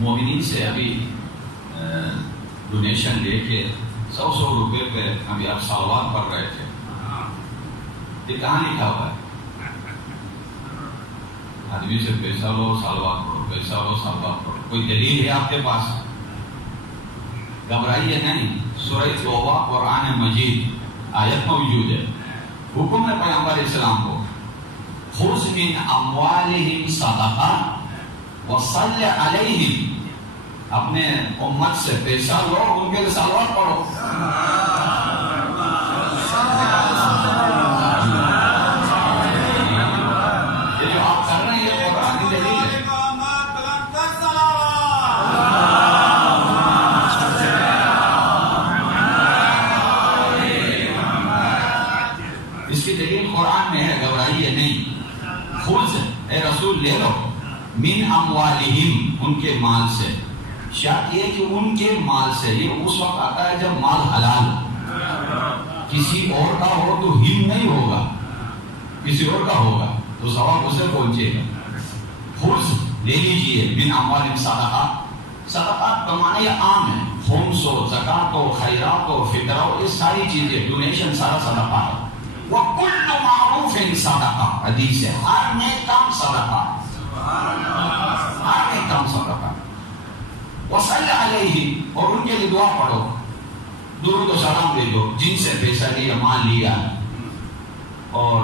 مومنین سے ابھی ڈونیشن لے کے 100 روپے پہ ابھی آپ صلوات پڑھ رہے تھے. یہ کہاں لکھا ہوا ہے؟ آدمی سے پیسہ لو صلوات پڑھو، پیسہ لو صلوات پڑھو. کوئی دلیل ہے آپ کے پاس؟ گھبرائیے نہیں. سورہ توبہ قرآن مجید آیت موجود ہے. حکم ہے پیغمبر اسلام کو، خذ من اموالہم صدقہ وصل علیہم، اپنے امت سے پیسہ لو، ان کے لیے صلوات پڑھو. یہ جو آپ کر رہے ہیں یہ قرآنی دلیل ہے. اس کی دلیل قرآن میں ہے، گھبرائیے نہیں. خذ اے رسول لے لو، من اموالہم ان کے مال سے. شاید یہ کہ ان کے مال سے، یہ اس وقت آتا ہے جب مال حلال ہو. کسی اور کا ہو تو ہم نہیں ہوگا، کسی اور کا ہوگا تو ثواب اسے پہنچے گا. خذ لے لیجیے، من اموالہم صدقہ. صدقات کا معنی یہ عام ہے، خمس و زکات و خیرات و فطرہ، یہ ساری چیزیں، ڈونیشن سارا صدقہ ہے. وَكُلُّ مَعْرُوفٍ صَدَقَةٌ، حدیث ہے، ہر نیک کام صدقہ، ہر نیک کام صدقہ. وَصَلِّ عَلَيْهِمْ، اور ان کے لیے دعا پڑھو، درود و سلام دے دو جن سے پیسہ لیا، مال لیا. اور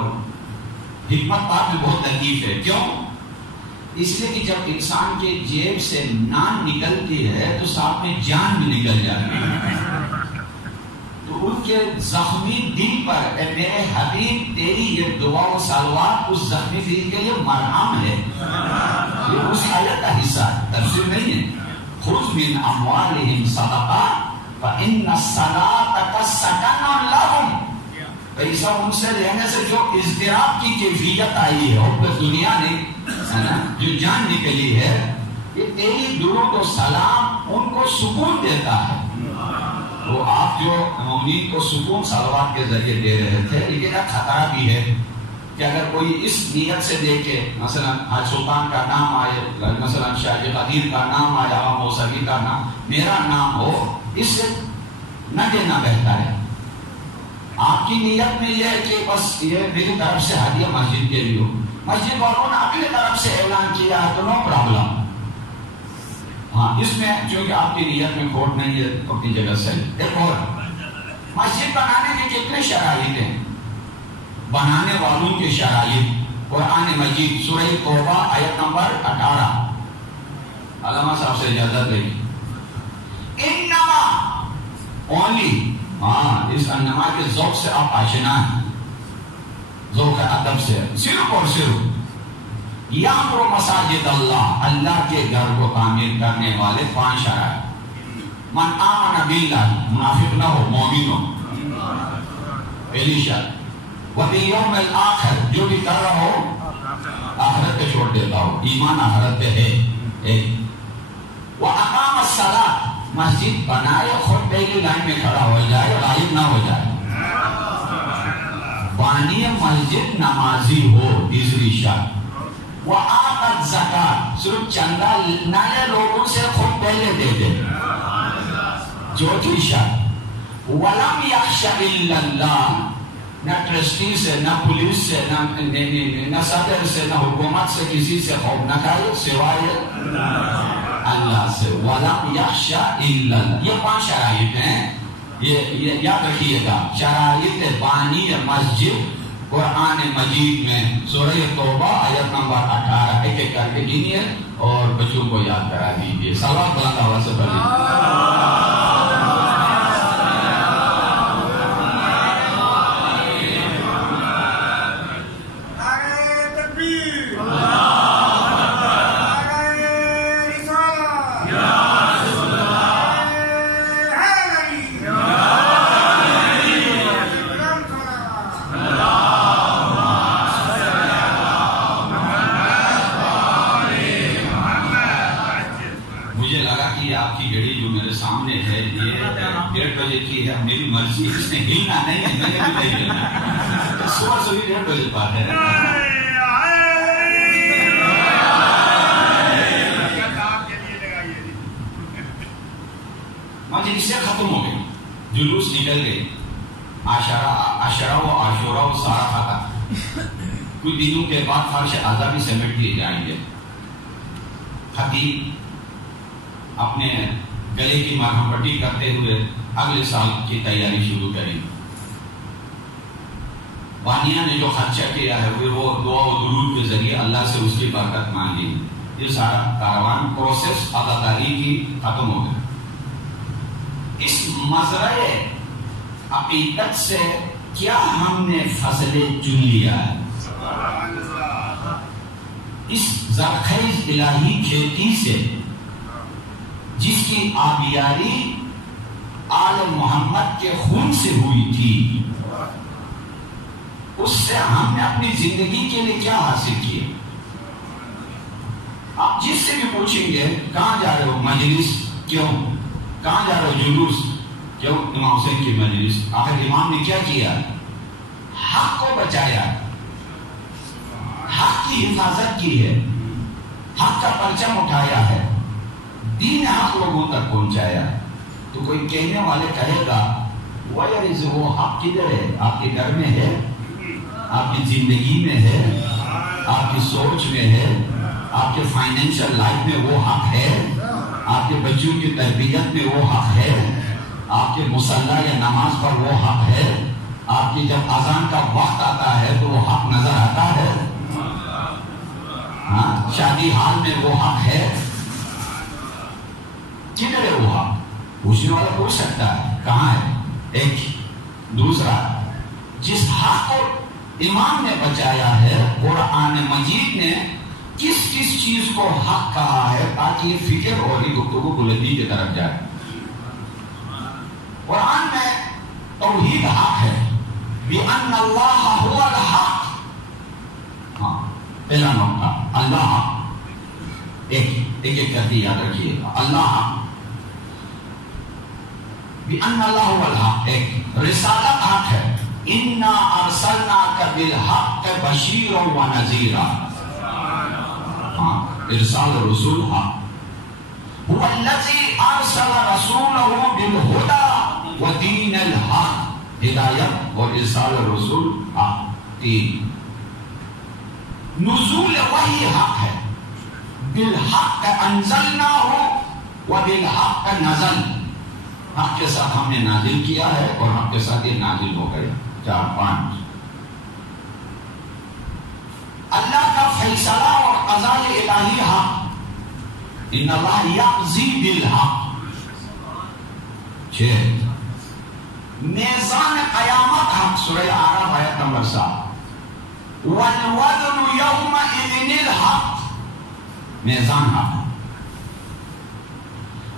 حکمت بات میں بہت لطیف ہے. کیوں؟ اس لیے کہ جب انسان کے جیب سے نان نکلتی ہے تو ساتھ میں جان بھی نکل جاتی ہے. تو ان کے زخمی دل پر اے میرے حبیب تیری یہ دعا و صلوات اس زخمی دل کے لیے مرہم ہے. یہ اس آیت کا حصہ ہے، تفسیر نہیں ہے. خذ من اموالہم صدقہ فإن الصلاة سکن لہم. پیسہ ان سے لینے سے جو اضطراب کی کیفیت آئی ہے اور پھر دنیا نے جو جان نکلی ہے، یہ تیری درود و سلام ان کو سکون دیتا ہے. تو آپ جو مومنین کو سکون صلوات کے ذریعے دے رہے تھے، لیکن ایک خطرہ بھی ہے کہ اگر کوئی اس نیت سے دے کے مثلا حاج سلطان کا نام آئے، مثلا شاہ قدیر کا نام آیا، موسوی کا نام، میرا نام ہو، اس سے نہ دینا بہتر ہے. آپ کی نیت میں یہ ہے کہ بس یہ میری طرف سے ہدیہ مسجد کے لیے ہو، مسجد والوں نے اپنی طرف سے اعلان کیا ہے تو نو پرابلم. ہاں اس میں چونکہ آپ کی نیت میں کھوٹ نہیں ہے اپنی جگہ سے. ایک اور، مسجد بنانے کی کتنے شرائط ہیں؟ بنانے والوں کے شرائط قرآن مجید سورہ توبہ آیت نمبر 18. علامہ صاحب سے اجازت لیں. انما، اونلی، ہاں اس انما کے ذوق سے آپ آشنا ہیں، ذوق ادب سے، صرف اور صرف یامر مساجد اللہ، اللہ کے گھر کو تعمیر کرنے والے 5 شرائط. من آمن باللہ، منافق نہ ہو، مومن ہو، پہلی شرط. وبالیوم الآخر، جو بھی کر رہا ہو آخرت پہ چھوڑ دیتا ہو، ایمان آخرت پہ ہے. واقام الصلاۃ، مسجد بنائے، خود پہلی لائن میں کھڑا ہو جائے، غائب نہ ہو جائے. بانی مسجد نمازی ہو، تیسری شرط. وآت الزکات، صرف چندہ نئے لوگوں سے خود پہلے دے دے، چوتھی شرط. ولم یخش الا اللہ، نہ ٹرسٹی سے، نہ پولیس سے، نہ صدر سے، نہ حکومت سے، کسی سے خوف نہ کرے سوائے اللہ سے. ولم یخش الا اللہ، یہ 5 شرائط ہیں. یہ یاد رکھیے گا، شرائط بانی مسجد قرآن مجید میں سورہ توبہ آیت نمبر 18 ایک ایک کر کے گنیے اور بچوں کو یاد کرا دیجیے. صلوات بلند آواز سے پڑھیے. میری مرضی، اس نے ہلنا نہیں ہے، میں نے بھی نہیں ہلنا. صبح سے 1:30 بجے بات ہے. نکل گئے. عاشورہ و عاشورہ سارا کھاتا. کچھ دنوں کے بعد فرش اعضا بھی سمیٹ لیے جائیں گے. خطیب اپنے گلے کی مرہم پٹی کرتے ہوئے اگلے سال کی تیاری شروع کریں گے. بانیہ نے جو خرچہ کیا ہے وہ دعا و درود کے ذریعے اللہ سے اس کی برکت مانگی. یہ سارا کاروان پروسیس عطاداری کی ختم ہو گیا. اس مزرعے عقیدت سے کیا ہم نے فصلیں چن لیا ہے؟ اس زرخیز الہی کھیتی سے جس کی آبیاری آل محمد کے خون سے ہوئی تھی، اس سے ہم نے اپنی زندگی کے لیے کیا حاصل کیا؟ آپ جس سے بھی پوچھیں گے کہاں جا رہے ہو مجلس، کیوں؟ کہاں جا رہے ہو جلوس، کیوں؟ امام حسین کی مجلس. آخر امام نے کیا کیا؟ حق کو بچایا، حق کی حفاظت کی ہے، حق کا پرچم اٹھایا ہے، دین حق لوگوں تک پہنچایا. تو کوئی کہنے والے کہے گا وہ حق کدھر ہے؟ آپ کے گھر میں ہے، آپ کی زندگی میں ہے، آپ کی سوچ میں ہے، آپ کے فائنینشل لائف میں وہ حق ہے، آپ کے بچوں کی تربیت میں وہ حق ہے، آپ کے مصلی یا نماز پر وہ حق ہے، آپ کی جب اذان کا وقت آتا ہے تو وہ حق نظر آتا ہے، ہاں شادی حال میں وہ حق ہے. کدھر ہے وہ حق؟ پوچھنے والا پوچھ سکتا ہے کہاں ہے. ایک دوسرا، جس حق کو امام نے بچایا ہے، قرآن مجید نے کس کس چیز کو حق کہا ہے تاکہ یہ فکر اور یہ گفتگو بلندی کی طرف جائے. قرآن میں توحید حق ہے، بِأَنَّ اللَّهَ هُوَ الْحَقُّ. ہاں پہلا نقطہ اللہ حق. ایک کرتی یاد رکھیے گا. اللہ حق، بِأَنَّ اللَّهَ هُوَ الْحَقُّ. ایک رسالت حق ہے، اِنَّا أَرْسَلْنَاكَ بِالْحَقِّ بَشِيرًا وَنَذِيرًا. ارسال رسول حق. هو الذي ارسل رسوله بالهدى ودين الحق. ہدایت اور ارسال رسول حق. تین، نزول وحی حق ہے، بالحق انزلناه وبالحق نزل. حق کے ساتھ ہم نے نازل کیا ہے اور حق کے ساتھ یہ نازل ہو گئے. 4 5 اللہ کا فیصلہ اور قضاء الہی حق. ان اللہ یقضی بالحق. 6 میزان قیامت حق. سورہ اعراف آیت نمبر 7. والوزن یومئذ الحق. میزان حق.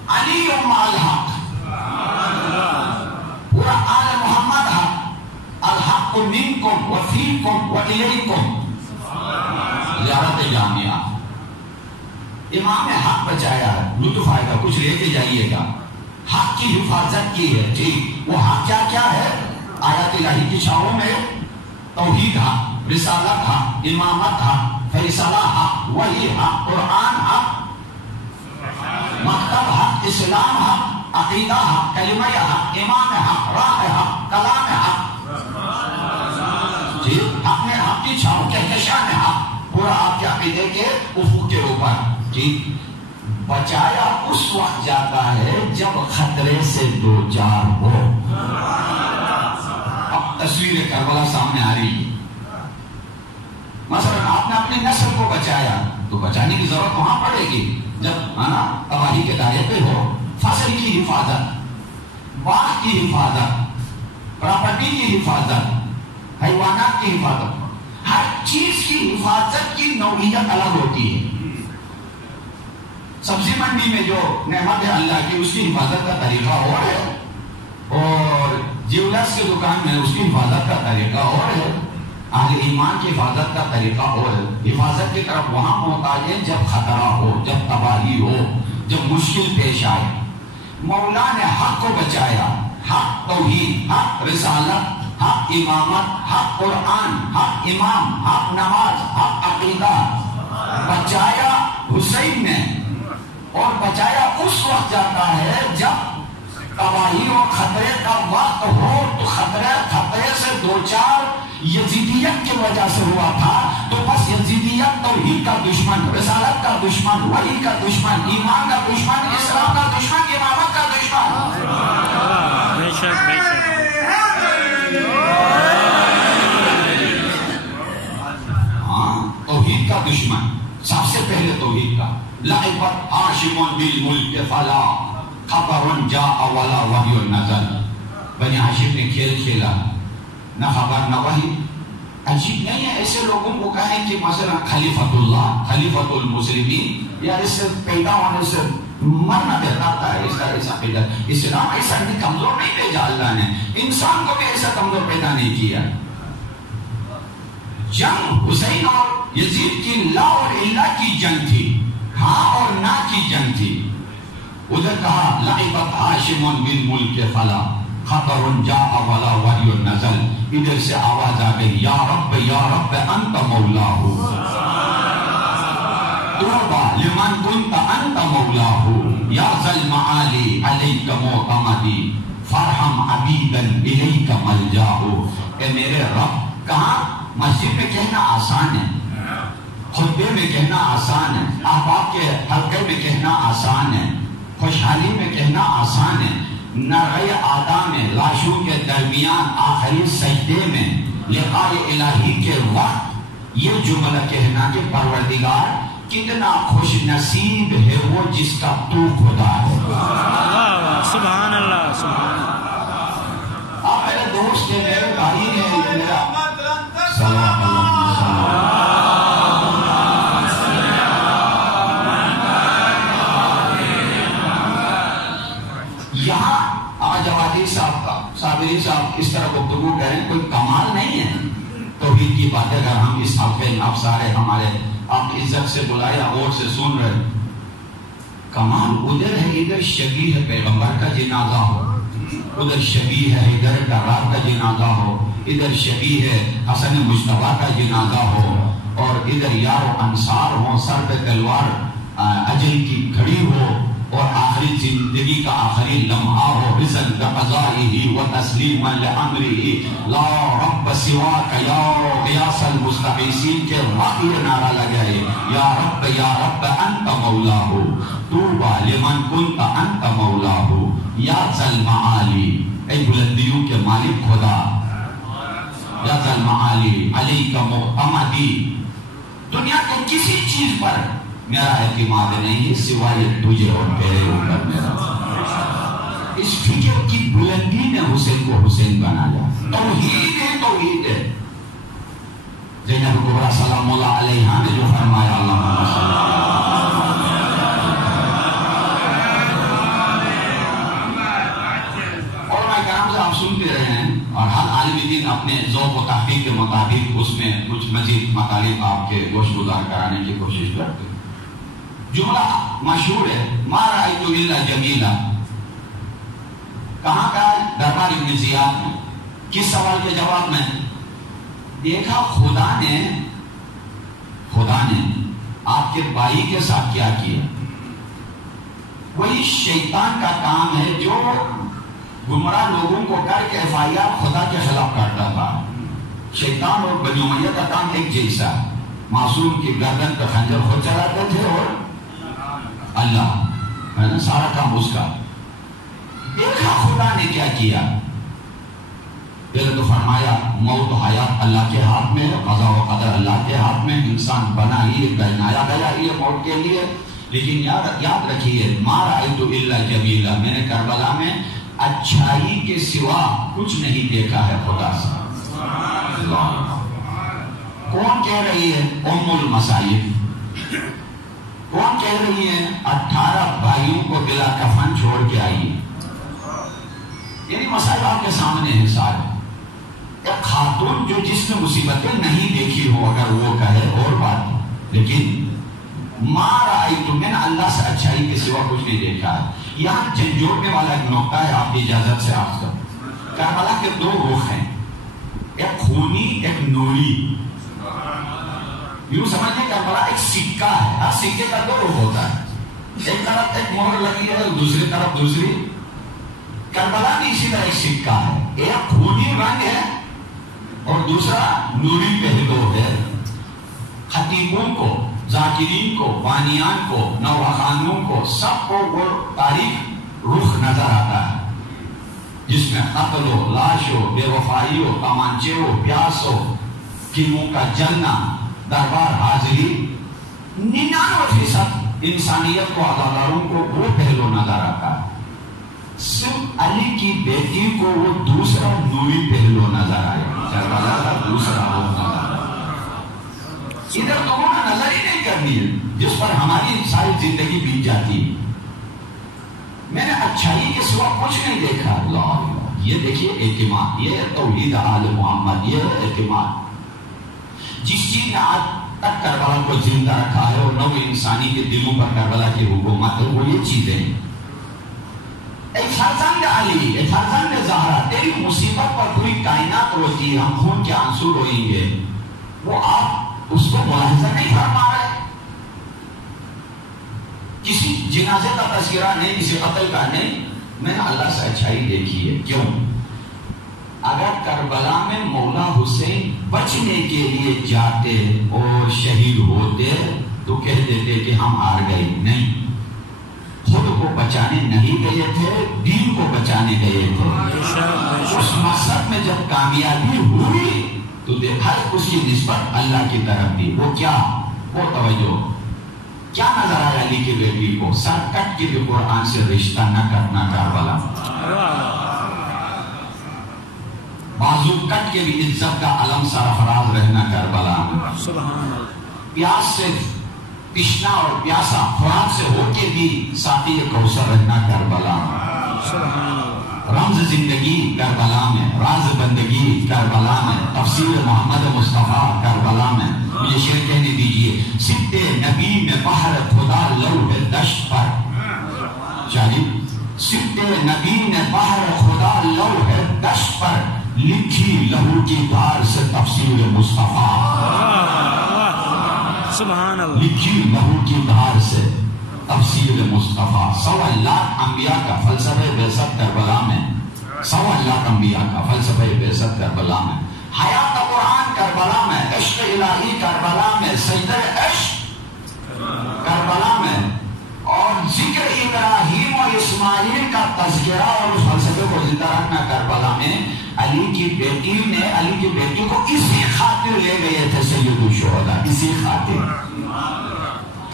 علی مع الحق. پورا آل محمد حق. الحق منکم وفیکم والیکم. زیارت جامعہ. امام نے حق بچایا ہے، لطف آئے گا، کچھ لے کے جائیے گا. حق کی حفاظت کی ہے. ٹھیک، وہ حق کیا کیا ہے؟ آیات الہی کی چھاؤں میں توحید حق، رسالت حق، امامت حق، فیصلہ حق، وحی حق، قرآن حق، مکتب حق، اسلام حق، عقیدہ حق، کلمہ حق، امام حق، راہ حق، کلام حق. حق میں حق کی چھاؤں، کہکشان حق، پورا آپ کے عقیدے کے افق کے اوپر. ٹھیک، بچایا اس وقت جاتا ہے جب خطرے سے دو چار ہو. اب تصویر کربلا سامنے آ رہی ہے. مثلا آپ نے اپنی نسل کو بچایا تو بچانے کی ضرورت وہاں پڑے گی جب تباہی کے دائرے پہ ہو. فصل کی حفاظت، باغ کی حفاظت، پراپرٹی کی حفاظت، حیوانات کی حفاظت، ہر چیز کی حفاظت کی نوعیت الگ ہوتی ہے. سبزی منڈی میں جو نعمت ہے اللہ کی، اس کی حفاظت کا طریقہ اور ہے، اور جیولرس کی دکان میں اس کی حفاظت کا طریقہ اور ہے. اہل ایمان کی حفاظت کا طریقہ اور ہے. حفاظت کی طرف وہاں محتاج ہے جب خطرہ ہو، جب تباہی ہو، جب مشکل پیش آئے. مولا نے حق کو بچایا. حق توحید، حق رسالت، حق امامت، حق قرآن، حق امام، حق نماز، حق عقیدہ. بچایا حسین نے، اور بچایا اس وقت جاتا ہے جب تباہی اور خطرے کا وقت ہو تو خطرے سے دو چار یزیدیت کی وجہ سے ہوا تھا، تو بس یزیدیت توحید کا دشمن، رسالت کا دشمن، وحی کا دشمن، ایمان کا دشمن، اسلام کا دشمن، امامت کا دشمن. بے شک بے شک. ہاں، توحید کا دشمن سب سے پہلے توحید کا. لعبت ہاشم بالملک فلا خبر جاء ولا وحی نزل. بنی ہاشم نے کھیل کھیلا، نہ خبر نہ وحی. عجیب نہیں ہے ایسے لوگوں کو کہیں کہ مثلا خلیفۃ اللہ، خلیفۃ المسلمین، یا اس سے پیدا ہونے سے مرنا بہتر ہے. ایسا پیدا اسلام ایسا بھی کمزور نہیں بھیجا اللہ نے، انسان کو بھی ایسا کمزور پیدا نہیں کیا. جنگ حسین اور یزید کی لا اور الا کی جنگ تھی، ہاں اور نہ کی جنگ تھی. ادھر کہا لعبت ہاشم بالملک فلا خبر جاء ولا وحی نزل. ادھر سے آواز آ گئی یا رب انت مولاہ، طوبی لمن کنت انت مولاہ، یا ذا المعالی علیک معتمدی فارحم عبیدا الیک ملجاہ. اے میرے رب. کہاں؟ مسجد میں کہنا آسان ہے، خطبے میں کہنا آسان ہے، احباب کے حلقے میں کہنا آسان ہے، خوشحالی میں کہنا آسان ہے، نرغے آدھا میں، لاشوں کے درمیان، آخری سجدے میں، لقاء الہی کے وقت یہ جملہ کہنا کہ پروردگار کتنا خوش نصیب ہے وہ جس کا تو خدا ہے. سبحان اللہ سبحان اللہ. آپ میرے دوست ہیں، میرے بھائی ہیں، میرا صلوات اللہ. یہاں آج عوادی صاحب کا صابری صاحب اس طرح گفتگو کریں کوئی کمال نہیں ہے. توحید کی باتیں اگر ہم اس حلقے میں آپ سارے ہمارے آپ عزت سے بلایا اور سے سن رہے، کمال ادھر ہے. ادھر شبیہ ہے پیغمبر کا جنازہ ہو، ادھر شبیہ ہے ادھر کرار کا جنازہ ہو، ادھر شبیہ ہے حسن مجتبیٰ کا جنازہ ہو، اور ادھر یار و انصار ہو، سر پہ تلوار اجل کی کھڑی ہو، اور آخری زندگی کا آخری لمحہ ہو. رزق بقضائه وتسلیما لامره لا رب سواک یا غیاث المستغیثین کے وقت یہ نعرہ لگائے یا رب انت مولاہ، طوبی لمن کنت انت مولاہ، یا ذا المعالی، اے بلندیوں کے مالک خدا، یا ذا المعالی علیک معتمدی. دنیا کے کسی چیز پر میرا اعتماد نہیں ہے سوائے تجھے اور تیرے اوپر میرا. اس فکر کی بلندی نے حسین کو حسین بنایا. توحید ہے توحید ہے. زینب کبریٰ سلام اللہ علیہا نے جو فرمایا اللہم صلی علماء کرام سے آپ سنتے رہے ہیں، اور ہر عالم دین اپنے ذوق و تحقیق کے مطابق اس میں کچھ مزید مطالب آپ کے گوش گزار کرانے کی کوشش کرتے ہیں. جملہ مشہور ہے ما رأیت الا جمیلا. کہاں کا ہے؟ دربار ابن زیاد میں. کس سوال کے جواب میں؟ دیکھا خدا نے آپ کے بھائی کے ساتھ کیا کیا. وہی شیطان کا کام ہے جو گمراہ لوگوں کو کر کے FIR خدا کے خلاف کرتا تھا. شیطان اور بنی امیہ کا کام ایک جیسا. معصوم کی گردن پر خنجر خود چلاتے تھے اور اللہ ہے نا سارا کام اس کا. دیکھا خدا نے کیا کیا. پہلے تو فرمایا موت و حیات اللہ کے ہاتھ میں ہے، قضا و قدر اللہ کے ہاتھ میں. انسان بنا ہی بنایا گیا یہ موت کے لیے. لیکن یاد رکھیے ما رأیت الا جمیلا، میں نے کربلا میں اچھائی کے سوا کچھ نہیں دیکھا ہے خدا سے. کون کہہ رہی ہے؟ ام المصائب. کون کہہ رہی ہے؟ 18 بھائیوں کو بلا کفن چھوڑ کے آئی. یعنی مسائل آپ کے سامنے ہیں سارے. ایک خاتون جو جس نے مصیبتیں نہیں دیکھی ہو اگر وہ کہے اور بات، لیکن ما رأیت، میں نے اللہ سے اچھائی کے سوا کچھ نہیں دیکھا ہے. یہاں جھنجھوڑنے والا ایک نقطہ ہے آپ کی اجازت سے آپ کا. کربلا کے 2 رخ ہیں، ایک خونی ایک نوری. یوں سمجھیں کربلا ایک سکہ ہے، ہر سکے کا 2 رخ ہوتا ہے. ایک طرف ایک مہر لگی ہے، دوسری طرف دوسری. کربلا بھی اسی طرح ایک سکہ ہے، ایک خونی رنگ ہے اور دوسرا نوری پہلو ہے. خطیبوں کو، ذاکرین کو، بانیان کو، نوخانوں کو، سب کو وہ تاریخ رخ نظر آتا ہے جس میں قتل ہو، لاش ہو، بے وفائی ہو، کمانچے ہو، پیاس ہو، خیموں کا جلنا، دربار حاضری. 99% انسانیت کو، عزاداروں کو وہ پہلو نظر آتا ہے. صرف علی کی بیٹی کو وہ دوسرا نوری پہلو نظر آیا، کربلا کا دوسرا وہ نظر آیا. ادھر تو وہ نظر ہی نہیں کرنی ہے جس پر ہماری ساری زندگی بیت جاتی ہے. میں نے اچھائی کے سوا کچھ نہیں دیکھا. اللہ، یہ دیکھیے اعتماد، یہ توحید آل محمد، یہ اعتماد. جس چیز نے آج تک کربلا کو زندہ رکھا ہے اور نو انسانی کے دلوں پر کربلا کی حکومت ہے، وہ یہ چیزیں ہیں. اے فرزند علی، اے فرزند زہرا، تیری مصیبت پر پوری کائنات روتی ہے، ہم خون کے آنسو روئیں گے. وہ آپ اس کو ملاحظہ نہیں فرما رہے. کسی جنازے کا تذکرہ نہیں، کسی قتل کا نہیں. میں نے اللہ سے اچھائی دیکھی ہے. کیوں؟ اگر کربلا میں مولا حسین بچنے کے لیے جاتے اور شہید ہوتے تو کہہ دیتے کہ ہم ہار گئے. نہیں، خود کو بچانے نہیں گئے تھے، دین کو بچانے گئے تھے. اس مقصد میں جب کامیابی ہوئی تو دیکھا اس کی نسبت اللہ کی طرف دی. وہ کیا؟ وہ توجہ کیا نظر آیا علی کی بیٹی کو؟ سر کٹ کے بھی قرآن سے رشتہ نہ کرنا کربلا، بازو کٹ کے بھی عزت کا علم سرفراز رہنا کربلا. پیاس سے تشنا اور پیاسا خوراک سے ہو کے بھی ساتھی کوثر رہنا کربلا. رمز زندگی کربلا میں، راز بندگی کربلا میں، تفسیر محمد مصطفیٰ کربلا میں. مجھے شعر کہنے دیجئے. ستے نبی میں بحر خدا لوح دشت پر، چاہیے ستے نبی نے بحر خدا لوح دشت پر لکھی لہو کی دھار سے تفسیر مصطفیٰ. سبحان اللہ. لکھی لہو کی دھار سے تفسیر مصطفیٰ. 1.25 لاکھ انبیاء کا فلسفہ بعثت کربلا میں، 1.25 لاکھ انبیاء کا فلسفہ بعثت کربلا میں. حیات قرآن کربلا میں، عشق الہی کربلا میں، سجدہ عشق کربلا میں، اور ذکر ابراہیم اور اسماعیل کا تذکرہ اور اس فلسفے کو زندہ رکھنا کربلا میں. علی کی بیٹی کو اسی خاطر لے گئے تھے سید الشہداء، اسی خاطر.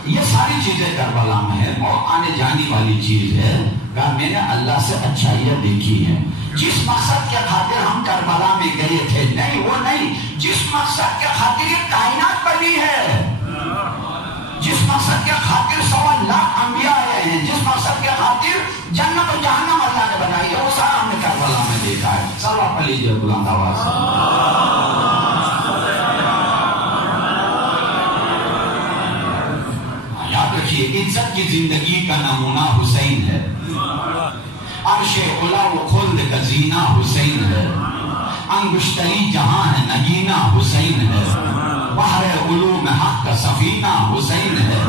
یہ ساری چیزیں کربلا میں ہے، موت آنے جانے والی چیز ہے. کہ میں نے اللہ سے اچھائیاں دیکھی ہیں. جس مقصد کے خاطر ہم کربلا میں گئے تھے، نہیں وہ نہیں، جس مقصد کے خاطر یہ کائنات بنی ہے، جس مقصد کے خاطر 1.25 لاکھ انبیاء آئے ہیں، جس مقصد کے خاطر جنت و جہنم اللہ نے بنائی ہے، وہ سارا ہم نے کربلا میں دیکھا ہے. سب آپ لیجیے بلند آواز سے. یاد رکھیے، عزت کی زندگی کا نمونہ حسین ہے. عرش علا و خلد کا زینہ حسین ہے. انگشتری جہاں ہے نگینہ حسین ہے. بحر علوم حق کا سفینہ حسین ہے.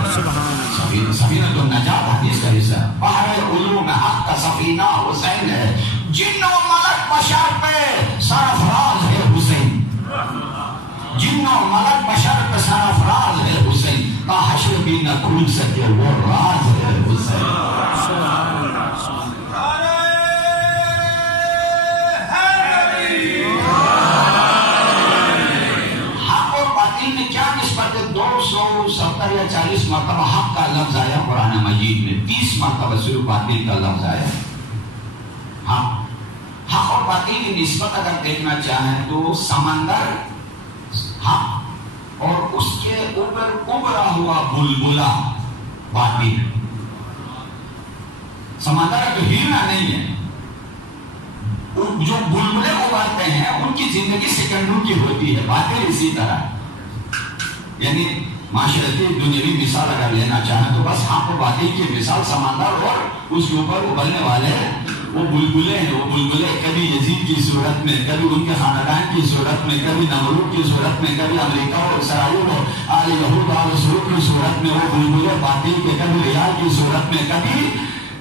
سفینہ تو نجات حدیث کا حصہ. بحر علوم حق کا سفینہ حسین ہے. جن و ملک بشر پہ سرفراز ہے حسین. جن و ملک بشر پہ سرفراز ہے حسین. تا حشر بھی نہ کھل سکے وہ راز ہے حسین. کیا نسبت ہے؟ 270 یا 40 مرتبہ حق کا لفظ آیا قرآن مجید میں، 30 مرتبہ صرف باطل کا لفظ آیا. حق اور باطل کی نسبت اگر دیکھنا چاہیں تو سمندر حق اور اس کے اوپر ابھرا ہوا بلبلا باطل. سمندر تو ہلنا نہیں ہے. جو بلبلے ابھرتے ہیں ان کی زندگی سیکنڈوں کی ہوتی ہے. باطل اسی طرح، یعنی معاشرتی دنیاوی مثال اگر لینا چاہیں تو بس حق و باطل کی مثال سمندر اور اس کے اوپر ابلنے والے وہ بلبلے ہیں. وہ بلبلے کبھی یزید کی صورت میں، کبھی ان کے خاندان کی صورت میں، کبھی نمرود کی صورت میں، کبھی امریکہ اور اسرائیل اور آل یہود آل سعود کی صورت میں وہ بلبلے باطل کے، کبھی ریال کی صورت میں، کبھی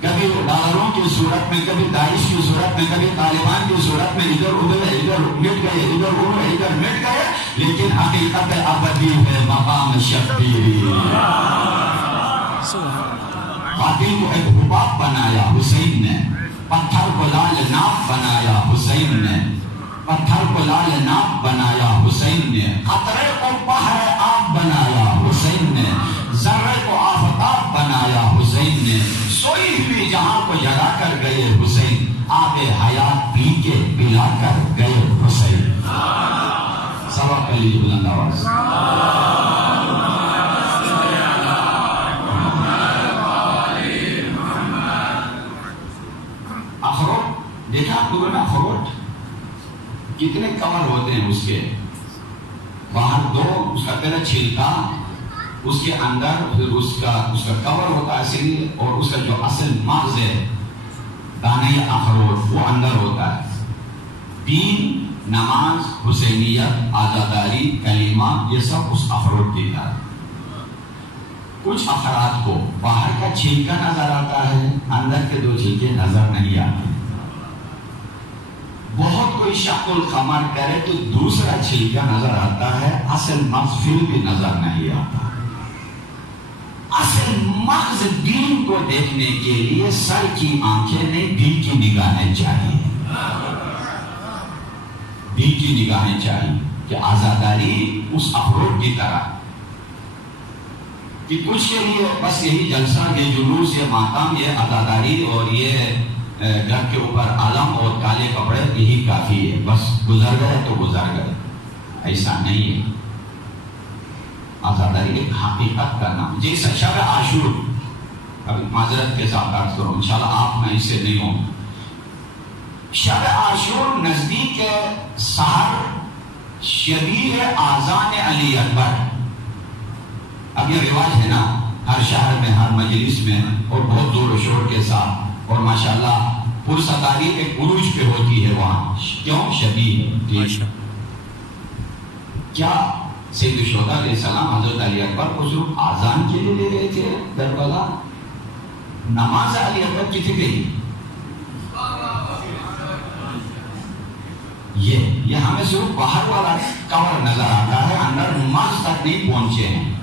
کبھی ڈالروں کی صورت میں، کبھی داعش کی صورت میں، کبھی طالبان کی صورت میں، ادھر ادھر ادھر مٹ گئے، ادھر ادھر ادھر مٹ گئے، لیکن حقیقت ابدی ہے مقام شبیری۔ قاتل کو ایک حباب بنایا حسین نے، پتھر کو لال ناک بنایا حسین نے، پتھر کو لال ناک بنایا حسین نے، قطرے کو بحر آب بنایا حسین نے، ذرے کو آفتاب بنایا حسین نے، سوئی ہوئی جہاں کو جگا کر گئے حسین، آب حیات پی کے پلا کر گئے حسین۔ سبق پہ لیجیے بلند آواز۔ اخروٹ دیکھا آپ لوگوں نے؟ اخروٹ کتنے کور ہوتے ہیں اس کے باہر، دو اس کا پہلے چھلکا، اس کے اندر پھر اس کا کور ہوتا ہے اصلی، اور اس کا جو اصل مغز ہے دانے اخروٹ وہ اندر ہوتا ہے۔ دین، نماز، حسینیت، عزاداری، کلمہ، یہ سب اس اخروٹ کی طرح۔ کچھ افراد کو باہر کا چھلکا نظر آتا ہے، اندر کے دو چھلکے نظر نہیں آتے۔ بہت کوئی شق القمر کرے تو دوسرا چھلکا نظر آتا ہے، اصل مغز پھر بھی نظر نہیں آتا۔ اصل مغز دین کو دیکھنے کے لیے سر کی آنکھیں نہیں، دل کی نگاہیں چاہیے، دل کی نگاہیں چاہیے کہ عزاداری اس اخروٹ کی طرح کہ کچھ کے لیے بس یہی جلسہ، یہ جلوس، یہ ماتم، یہ عزاداری اور یہ گھر کے اوپر علم اور کالے کپڑے یہی کافی ہے، بس گزر گئے تو گزر گئے، ایسا نہیں ہے۔ عزاداری ایک حقیقت کا نام، جیسا شب عاشور، اب معذرت کے ساتھ عرض کروں، انشاءاللہ آپ میں اس سے نہیں ہوں، شب عاشور نزدیک سحر شبیہ آذان علی اکبر۔ اب یہ رواج ہے نا ہر شہر میں، ہر مجلس میں، اور بہت زور و شور کے ساتھ، اور ماشاءاللہ پرستاری ایک عروج پہ ہوتی ہے وہاں، کیوں؟ شبیہ۔ کیا سید الشہداء علیہ السلام حضرت علی اکبر کو صرف آذان کے لیے لے گئے تھے کربلا؟ نماز علی اکبر کی تھی گئی؟ یہ ہمیں صرف باہر والا کور نظر آتا ہے، اندر مغز تک نہیں پہنچے ہیں۔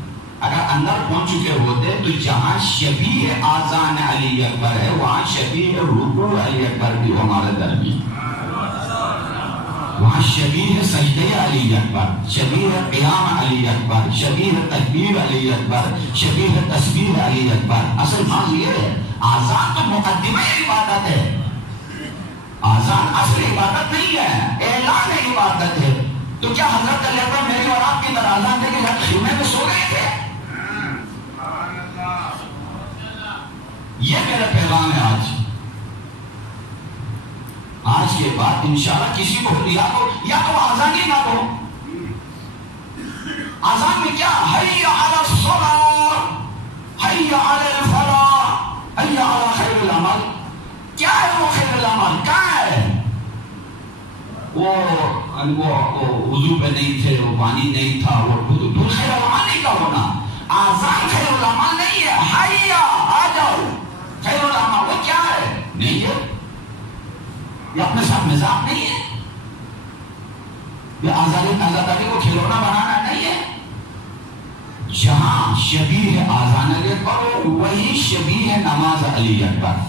اگر اندر پہنچ چکے ہوتے تو جہاں شبیہ آذان علی اکبر ہے وہاں شبیہ رکوع علی اکبر بھی ہمارے درمیان، وہاں شبیہ سجدہ علی اکبر، شبیہ قیام علی اکبر، شبیہ تکبیر علی اکبر، شبیہ تسبیح علی اکبر۔ اصل بات یہ ہے، آذان تو مقدمہ عبادت ہے، آذان اصل عبادت نہیں ہے، اعلان عبادت ہے۔ تو کیا حضرت علی اکبر میری اور آپ کی طرح آذان دے کے خیمے میں سو گئے تھے؟ یہ میرا پیغام ہے آج کے بعد انشاءاللہ کسی کو یا تو آذان ہی نہ دو۔ آذان میں کیا؟ حی علی الصلاۃ، حی علی الفلاح، حی علی خیر العمل۔ کیا ہے وہ خیر العمل؟ کیا ہے وہ وضو پہ نہیں تھے، وہ پانی نہیں تھا، وہ خیر العمل نہیں کا ہونا۔ آذان خیر العمل نہیں ہے، حی آ جاؤ خیر العمل وہ کیا ہے؟ نہیں ہے، یہ اپنے ساتھ مزاح نہیں ہے، یہ آزادی کو کھلونا بنانا نہیں ہے۔ جہاں شبیہ آذان علی اکبر وہی شبیہ نماز علی اکبر،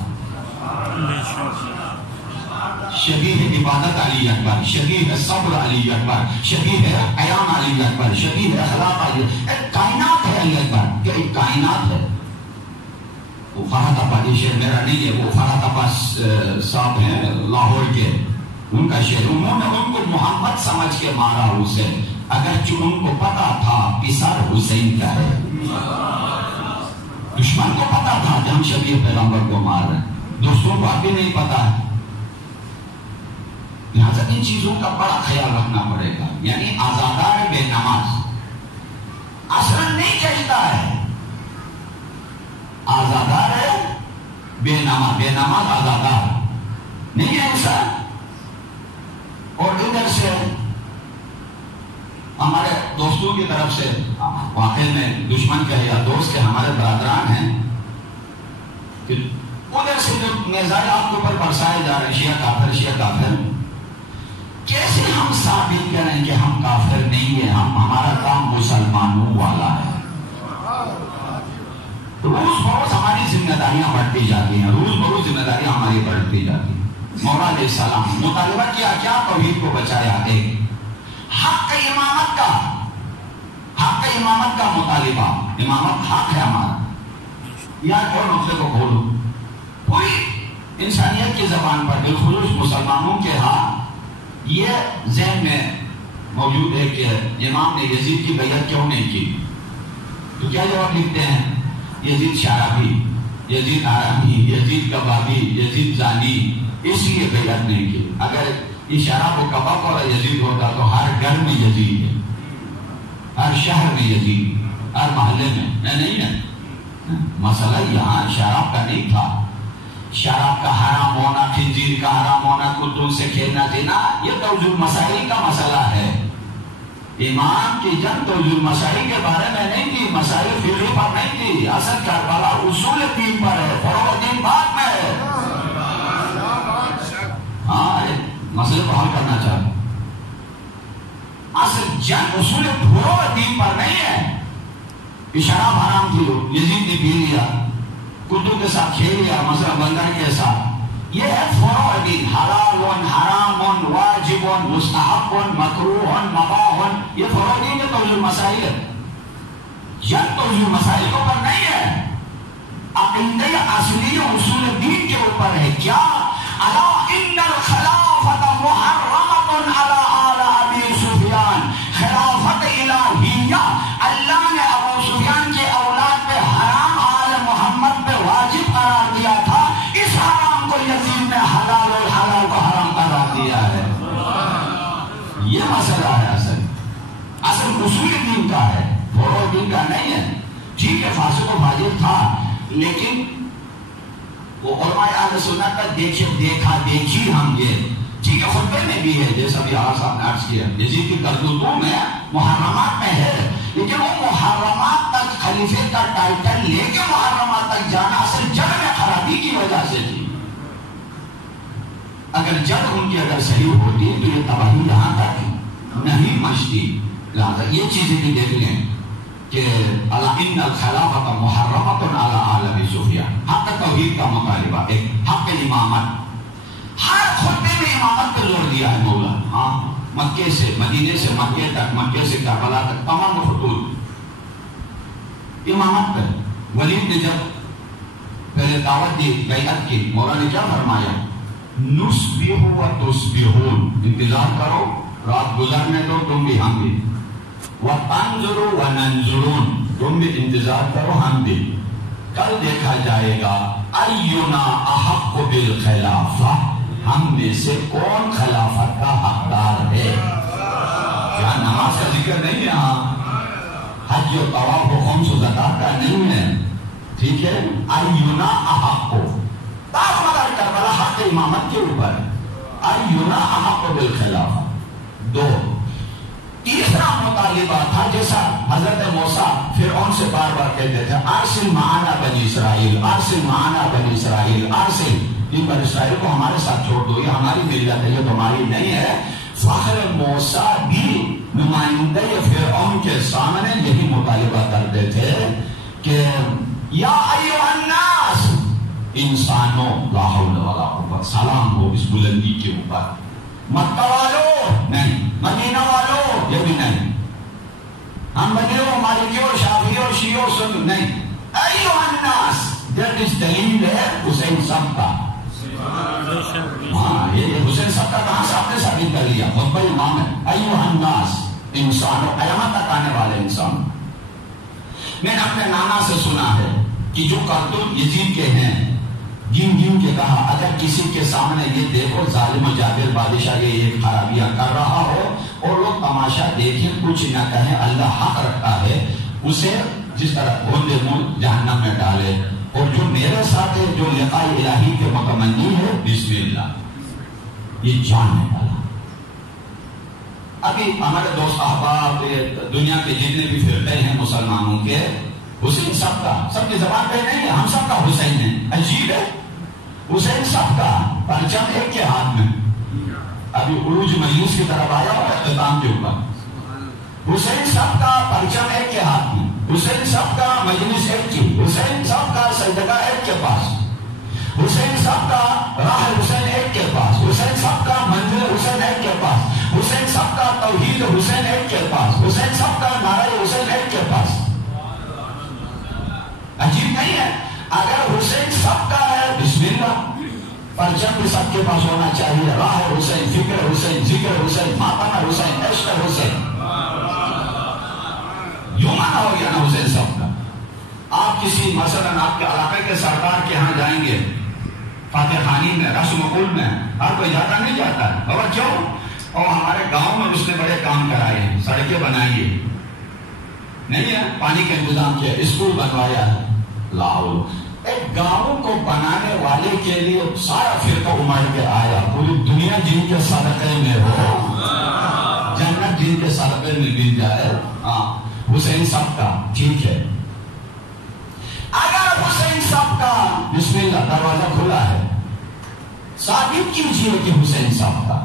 شبیہ عبادت علی اکبر، شبیہ صبر علی اکبر، شبیہ قیام علی اکبر، شبیہ اخلاق علی اکبر۔ ایک کائنات ہے علی اکبر، کیا ایک کائنات ہے؟ وہ فرحت ابا، یہ شعر میرا نہیں ہے، وہ فرحت ابا صاحب ہیں لاہور کے، ان کا شعر، انہوں نے ان کو محمد سمجھ کے مارا اسے، اگرچہ ان کو پتا تھا پسر حسین کا ہے۔ دشمن کو پتا تھا کہ ہم شبیہ پیغمبر کو مار رہے ہیں، دوستوں کو ابھی نہیں پتا ہے۔ لہذا ان چیزوں کا بڑا خیال رکھنا پڑے گا۔ یعنی آزادار بے نماز اصلا نہیں کہتا ہے آزادار ہے بے نماز، بے نماز آزادار نہیں ہے ایسا۔ اور ادھر سے ہمارے دوستوں کی طرف سے، واقعی میں دشمن کے یا دوست کے ہمارے برادران ہیں کہ ادھر میزائل آپ کے اوپر برسائے جا رہے ہیں، شیعہ کافر، شیعہ کافر. کیسے ہم ثابت کریں کہ ہم کافر نہیں ہیں؟ ہمارا کام مسلمانوں والا ہے. روز بروز ہماری ذمہ داریاں بڑھتی جاتی ہیں، روز بروز ذمہ داریاں ہماری بڑھتی جاتی ہیں. مولا علیہ السلام مطالبہ کیا کیا؟ توحید کو بچایا. ایک حق امامت کا، حق امامت کا مطالبہ. امامت حق ہے ہمارا. یاد اور نقطے کو کھولو. پوری انسانیت کی زبان پر بالخصوص مسلمانوں کے ہاں یہ ذہن میں موجود ہے کہ امام نے یزید کی بیعت کیوں نہیں کی. تو کیا جواب لکھتے ہیں؟ یزید شرابی، یزید حرامی، یزید کبابی، یزید زانی، اس لیے بیعت نہیں کی. اگر یہ شراب و کباب والا یزید ہوتا تو ہر گھر میں یزید ہے، ہر شہر میں یزید، ہر محلے میں نہیں ہے. مسئلہ یہاں شراب کا نہیں تھا. شراب کا حرام ہونا، خنزیر کا حرام ہونا، کتوں سے کھیلنا دینا، یہ توجیہ المسائل کا مسئلہ ہے. امام کی جنگ توجیہ المسائل کے بارے میں نہیں تھی، مسائل فقہ پر نہیں تھی. اصل کربلا اصول دین پر ہے، فروع دین بعد میں ہے. ہاں مسئلے کو حل کرنا چاہتے. اصل جنگ اصول فروع دین پر نہیں ہے. یہ شراب حرام تھی، یزید نے پی لیا، کتوں کے ساتھ کھیل لیا، مثلا بندر کے ساتھ. یہ ہے فروع دین، حلال حرام واجب مستحب مکروہ مباح، یہ فروع دین کے توجیہ المسائل ہے. جنگ توجیہ المسائل کے اوپر نہیں ہے، عقیدہ اصلی اصول دین کے اوپر ہے. کیا الا ان الخلافۃ محرمۃ علی آل ابی سفیان، خلافت الہیہ اللہ نے ابو سفیان کے اولاد پہ حرام، آل محمد پہ واجب قرار دیا تھا. اس حرام کو یزید نے حلال اور حلال کو حرام قرار دیا ہے. یہ مسئلہ ہے. اصل اصول دین کا ہے، فروع دین کا نہیں ہے. ٹھیک ہے فاسق و فاجر تھا، لیکن وہ علماء اہل سنت کا دیکھا دیکھی ہم یہ ٹھیک ہے خطبے میں بھی ہے، جیسا بھی آغاز صاحب نے عرض کیا. یزید کی کرتوتوں میں محرمات میں ہے، لیکن وہ محرمات تک خلیفے کا ٹائٹل لے کے محرمات تک جانا اصل جڑ میں خرابی کی وجہ سے تھی. اگر جڑ ان کی اگر صحیح ہوتی تو یہ تباہی یہاں تک نہیں مچتی. لہذا یہ چیزیں بھی دیکھ لیں کہ ان الخلافۃ محرمۃ علی آل ابی سفیان. حق توحید کا مطالبہ، ایک حق امامت. ہر خطبے میں امامت پہ زور دیا ہے مولا. ہاں مکے سے مدینے سے مکے تک، مکے سے کربلا تک تمام خطوط امامت پہ. ولید نے جب پہلے دعوت دی، بیعت کی، مولا نے کیا فرمایا؟ نصبح و تصبحون، انتظار کرو، رات گزرنے دو، تم بھی ہم بھی. وَتَنْظُرُوا وَنَنْظُرُونَ، تم بھی انتظار کرو ہم بھی. کل دیکھا جائے گا اینا احق بالخلافہ، ہم میں سے کون خلافت کا حقدار ہے. کیا نماز کا ذکر نہیں ہے یہاں؟ حج و طواف و خمس و زکات کا نہیں ہے. ٹھیک ہے، اینا احق، طاف مدار کربلا حق امامت کے اوپر. اینا احق بالخلافہ. دو، تیسرا مطالبہ تھا جیسا حضرت موسیٰ فرعون سے بار بار کہتے تھے، ارسل معنا بنی اسرائیل، ارسل معنا بنی اسرائیل، ارسل ان بنی اسرائیل کو ہمارے ساتھ چھوڑ دو، یہ ہماری ملت ہے، یہ تمہاری نہیں ہے. فخر موسیٰ بھی نمائندہ فرعون کے سامنے یہی مطالبہ کرتے تھے کہ یا ایھا الناس، انسانوں، لا حول ولا قوت، سلام ہو اس بلندی کے اوپر. مکہ والوں نہیں، مدینہ والوں یہ بھی نہیں، ہم بدیوں مالکیوں شافعیوں شیعوں سن نہیں. ایھا الناس، دیٹ از دلیل ہے حسین سب کا. ہاں یہ حسین سب کا کہاں سے آپ نے ثابت کر لیا؟ خطبہ امام ہے. ایھا الناس، انسانوں، قیامت تک آنے والے انسان. میں نے اپنے نانا سے سنا ہے کہ جو کرتوت یزید کے ہیں، جن جن کے کہا اگر کسی کے سامنے یہ دیکھو ظالم و جابر بادشاہ یہ خرابیاں کر رہا ہو اور لوگ تماشا دیکھیں کچھ نہ کہیں، اللہ حق رکھتا ہے، اسے جس طرح بھونڈے منہ جہنم میں ڈالے. اور جو میرے ساتھ ہے، جو لقاء الہی کے متمنی ہے، بسم اللہ، یہ جاننے والا. ابھی ہمارے دوست احباب دنیا کے جتنے بھی فرقے ہیں مسلمانوں کے، حسین سب کا، سب کی زبان پہ نہیں ہے، ہم سب کا حسین ہے. عجیب ہے، حسین صاحب کا پرچم ایک کے ہاتھ میں. ابھی عروج مجلس کی طرف آیا اور اختتام کے اوپر. حسین صاحب کا پرچم ایک کے ہاتھ میں, حسین صاحب کا مجلس ایک کی, حسین صاحب کا سجدہ ایک کے پاس, حسین صاحب کا راہ حسین ایک کے پاس, حسین صاحب کا منزل حسین ایک کے پاس, حسین صاحب کا توحید حسین ایک کے پاس, حسین صاحب کا نعرہ حسین ایک کے پاس. عجیب نہیں ہے؟ اگر حسین صاحب کا ہے بسم اللہ, پرچم بھی سب کے پاس ہونا چاہیے. راہ حسین, فکر حسین, ذکر حسین, ماتم حسین, عشق حسین. یوں مانا ہو گیا نا حسین صاحب کا. آپ کسی مثلاً آپ کے علاقے کے سردار کے ہاں جائیں گے, فاتح خانی میں, رسم قل میں, ہر کوئی جاتا نہیں جاتا ہے. اور کیوں؟ اور ہمارے گاؤں میں اس نے بڑے کام کرائے ہیں, سڑکیں بنائی ہے, نہیں ہے, پانی کا انتظام کیا, اسکول بنوایا ہے. لاہور ایک گاؤں کو بنانے والے کے لیے سارا فرقہ امڑ کے آیا. پوری دنیا جن کے صدقے میں ہو, جنت جن کے صدقے میں مل جائے. ہاں حسین صاحب کا ٹھیک ہے. اگر حسین صاحب کا بسم اللہ دروازہ کھلا ہے, ثابت کیجئے کہ حسین صاحب کا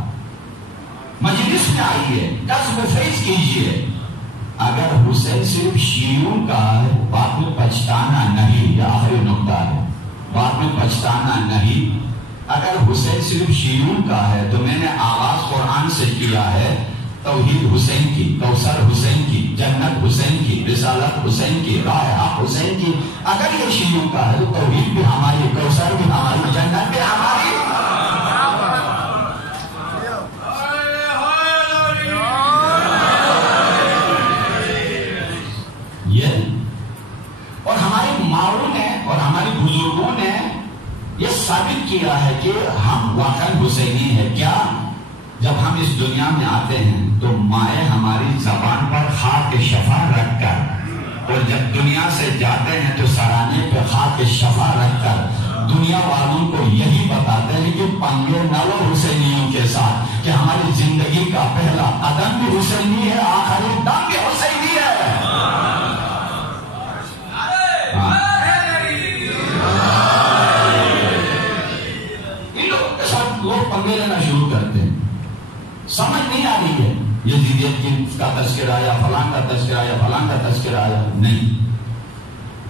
مجلس میں آئیے, قصب فیض کیجئے. اگر حسین صرف شیعوں کا ہے, بعد میں پچھتانا نہیں. یہ آخری نقطہ ہے, بعد میں پچھتانا نہیں. اگر حسین صرف شیعوں کا ہے تو میں نے آغاز قرآن سے کیا ہے, توحید حسین کی, کوثر حسین کی, جنت حسین کی, رسالت حسین کی, راہ حق حسین کی. اگر یہ شیعوں کا ہے تو توحید بھی ہماری, کوثر بھی ہماری, جنت بھی ہماری. یہ اور ہماری ماؤں نے اور ہمارے بزرگوں نے یہ ثابت کیا ہے کہ ہم واقعی حسینی ہیں. کیا؟ جب ہم اس دنیا میں آتے ہیں تو مائیں ہماری زبان پر خاک شفا رکھ کر, اور جب دنیا سے جاتے ہیں تو سرانے پہ خاک شفا رکھ کر دنیا والوں کو یہی بتاتے ہیں کہ پنگے نہ لو حسینیوں کے ساتھ, کہ ہماری زندگی کا پہلا قدم بھی حسینی ہے, آخری دم بھی حسینی ہے. ان لوگوں کے ساتھ لوگ پنگے لینا شروع کرتے ہیں, سمجھ نہیں آ رہی ہے یزیدیت کی کا تذکرہ آیا, فلان کا تذکرہ آیا, فلان کا تذکرہ آیا, نہیں.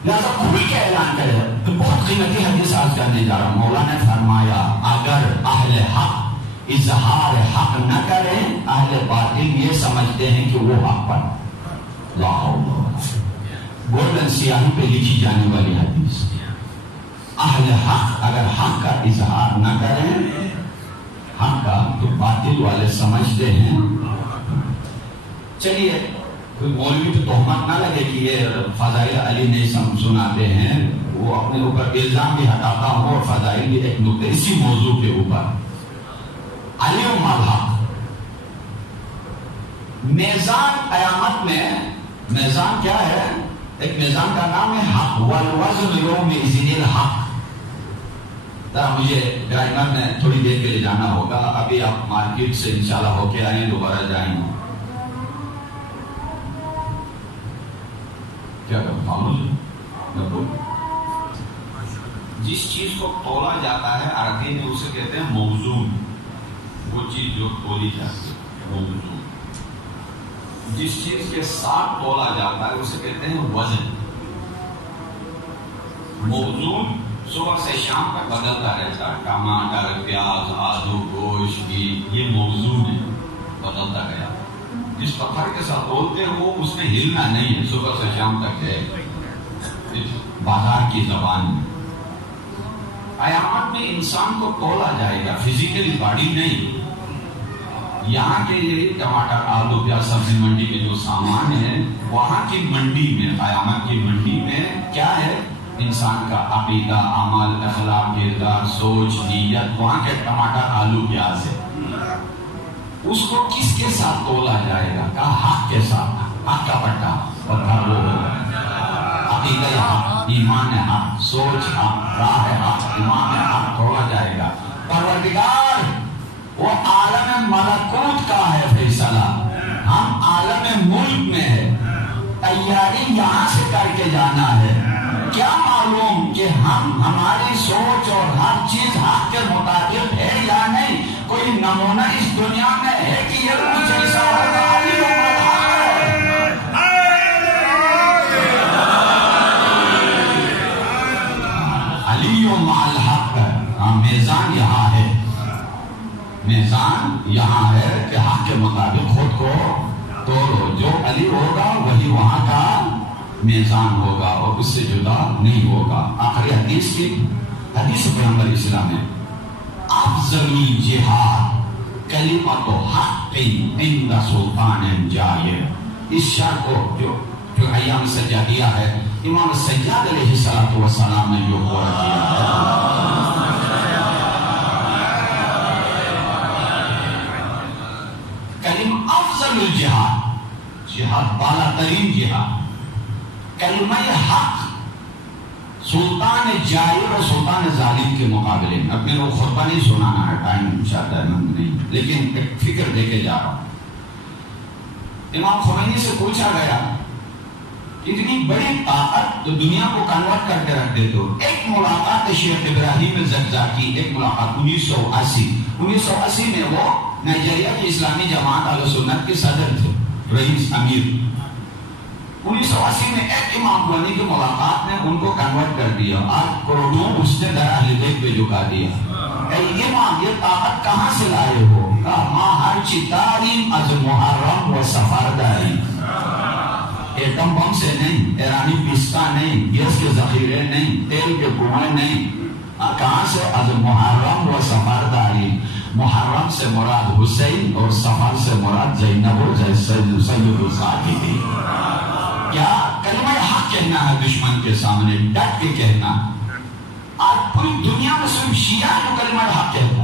لہذا کھل کے اعلان کرے. تو بہت قیمتی حدیث آج کرنے جا رہا ہوں. مولا نے فرمایا اگر اہل حق اظہار حق نہ کریں, اہل باطل یہ سمجھتے ہیں کہ وہ حق پر. گولڈن سیاہی پہ لکھی جانے والی حدیث. اہل حق اگر حق کا اظہار نہ کریں حق کا, تو باطل والے سمجھتے ہیں. چلیے کوئی مولوی تو تہمت نہ لگے کہ یہ فضائل علی نہیں سناتے ہیں, وہ اپنے اوپر الزام بھی ہٹاتا ہوں اور فضائل بھی ایک نقطہ اسی موضوع کے اوپر. علی الحق, میزان قیامت میں, میزان کیا ہے؟ ایک میزان کا نام ہے حق. والوزن یومئذ الحق. مجھے ڈرائیور میں تھوڑی دیر کے لیے جانا ہوگا, ابھی آپ مارکیٹ سے انشاءاللہ ہو کے آئیں, دوبارہ جائیں. کیا کروں؟ جس چیز کو تولا جاتا ہے عربی میں اسے کہتے ہیں موزون. وہ چیز جو تولی جاتی ہے موزون. جس چیز کے ساتھ تولا جاتا ہے اسے کہتے ہیں وزن. موزون صبح سے شام تک بدلتا رہتا ہے. ٹماٹر, پیاز, آلو, گوشت بھی, یہ موزون ہے, بدلتا گیا. جس پتھر کے ساتھ تولتے ہیں وہ اس میں ہلنا نہیں ہے, صبح سے شام تک ہے. بازار کی زبان میں قیامت میں انسان کو تولا جائے گا, فزیکلی باڈی نہیں. یہاں کے یہ ٹماٹر, آلو, پیاز, سبزی منڈی کے جو سامان ہے, وہاں کی منڈی میں, قیامت کی منڈی میں کیا ہے؟ انسان کا عقیدہ, عمل, اخلاق, کردار, سوچ, نیت. وہاں کے ٹماٹر, آلو, پیاز ہے. اس کو کس کے ساتھ تولا جائے گا؟ کہا حق کے ساتھ. حق کا پٹا پتھر وہ عقیدہ حق, ایمان حق, سوچ حق, راہ حق, ایمان حق تولا جائے گا. پروردگار وہ عالم ملکوت کا ہے فیصلہ, ہم عالم ملک میں ہے. تیاری یہاں سے کر کے جانا ہے. کیا معلوم کہ ہماری سوچ اور ہر چیز حق کے مطابق ہے یا نہیں؟ کوئی نمونہ اس دنیا میں ہے کہ یہ کچھ ایسا ہوگا؟ علی و مع الحق، میزان یہاں ہے، میزان یہاں ہے کہ حق کے مطابق خود کو توڑو، جو علی ہوگا وہی وہاں کا میزان ہوگا اور اس سے جدا نہیں ہوگا۔ آخری حدیث کی حدیث پیغمبر اسلام ہے، افضل الجہاد کلمۃ حق عند سلطان جائر۔ اس شرط کو جو ایام سجادیہ ہے، امام سجاد علیہ السلام نے جو پورا کیا ہے، کلمہ افضل الجہاد، جہاد بالا ترین جہاد، کلمہ حق سلطان جائر اور سلطان ظالم کے مقابلے میں۔ اب میرے کو خطبہ نہیں سنانا ہے، ٹائم شاید نہیں، لیکن ایک فکر دے کے جا رہا ہوں۔ امام خمینی سے پوچھا گیا اتنی بڑی طاقت تو دنیا کو کنورٹ کر کے رکھ دے تو ایک ملاقات شیخ ابراہیم زکزاکی، ایک ملاقات 1980 میں وہ نائجیریا کی اسلامی جماعت اہل سنت کے صدر تھے، رئیس امیر۔ 1980 میں ایک امام خمینی کی ملاقات نے ان کو کنورٹ کر دیا، آج کروڑوں اس نے در اہل بیت پہ جھکا دیا۔ اے امام، یہ طاقت کہاں سے لائے ہو؟ کہا ماں ہر چی داریم از محرم و سفر داریم۔ ایٹم بم سے نہیں، ایرانی پستا نہیں، گیس کے ذخیرے نہیں، تیل کے کنویں نہیں، کہاں سے؟ از محرم و سفر داریم۔ محرم سے مراد حسین اور سفر سے مراد زینب و سید الصحابی تھی۔ کیا کلمہ حق کہنا ہے دشمن کے سامنے، ڈٹ کے کہنا۔ آج پوری دنیا میں صرف شیعہ جو کلمہ حق کہتا ہے،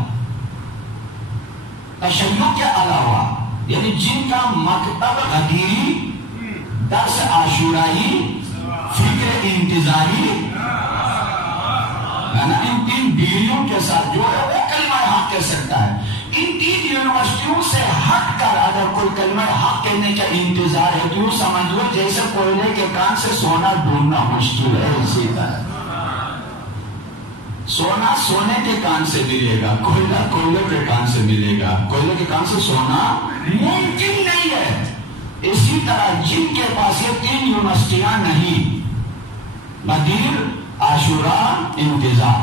تشیع کے علاوہ، یعنی جن کا مکتب غدیری، درس عاشورائی، فکر انتظاری، ان تین ڈگریوں کے ساتھ جو ہے وہ کلمہ حق کہہ سکتا ہے۔ ان تین یونیورسٹیوں سے ہٹ کر اگر کوئی کلمہ حق کہنے کا انتظار ہے تو یوں سمجھ لو جیسے کوئلے کے کان سے سونا ڈھونڈنا مشکل ہے۔ اسی طرح سونا سونے کے کان سے ملے گا، کوئلہ کوئلے کے کان سے ملے گا، کوئلے کے کان سے سونا ممکن نہیں ہے۔ اسی طرح جن کے پاس یہ تین یونیورسٹیاں نہیں، غدیر، عاشورا، انتظار،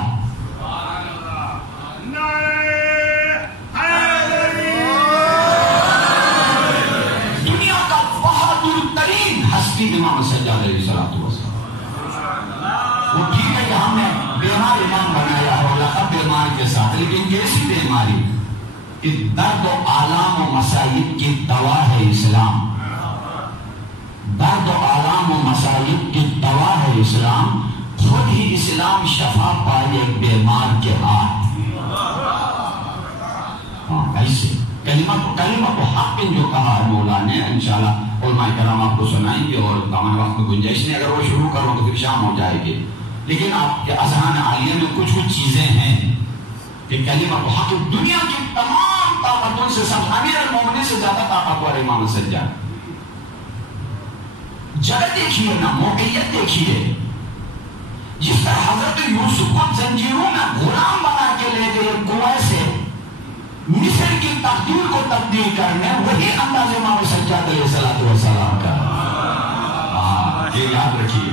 دنیا کا بہادر ترین ہستی امام سجاد علیہ السلام، وہ ٹھیک ہے کہ ہم نے بیمار امام بنایا ہو لقب بیمار کے ساتھ، لیکن کیسی بیماری کہ درد و آلام و مصائب کی دوا ہے اسلام، درد و آلام و مصائب کی دوا ہے اسلام، خود ہی اسلام شفا پائے ایک بیمار کے ہاتھ۔ ایسے کلمہ کو حق جو کہا مولا نے، انشاءاللہ علماء کرام آپ کو سنائیں گے، اور دامن وقت میں گنجائش نہیں، اگر وہ شروع کرو تو پھر شام ہو جائے گی، لیکن آپ کے اذہان عالیہ میں کچھ چیزیں ہیں کہ کلمہ کو حق دنیا کی تمام طاقتوں سے سب، امیر المومنین سے زیادہ طاقتور امام سجاد۔ جگہ دیکھیے نا، موقعیت دیکھیے، جس طرح حضرت یوسف کو زنجیروں میں غلام بنا کے لے گئے کنویں سے مصر کی تقدیر کو تبدیل کرنے، وہی انداز امام سجاد علیہ السلام کا۔ یہ یاد رکھیے،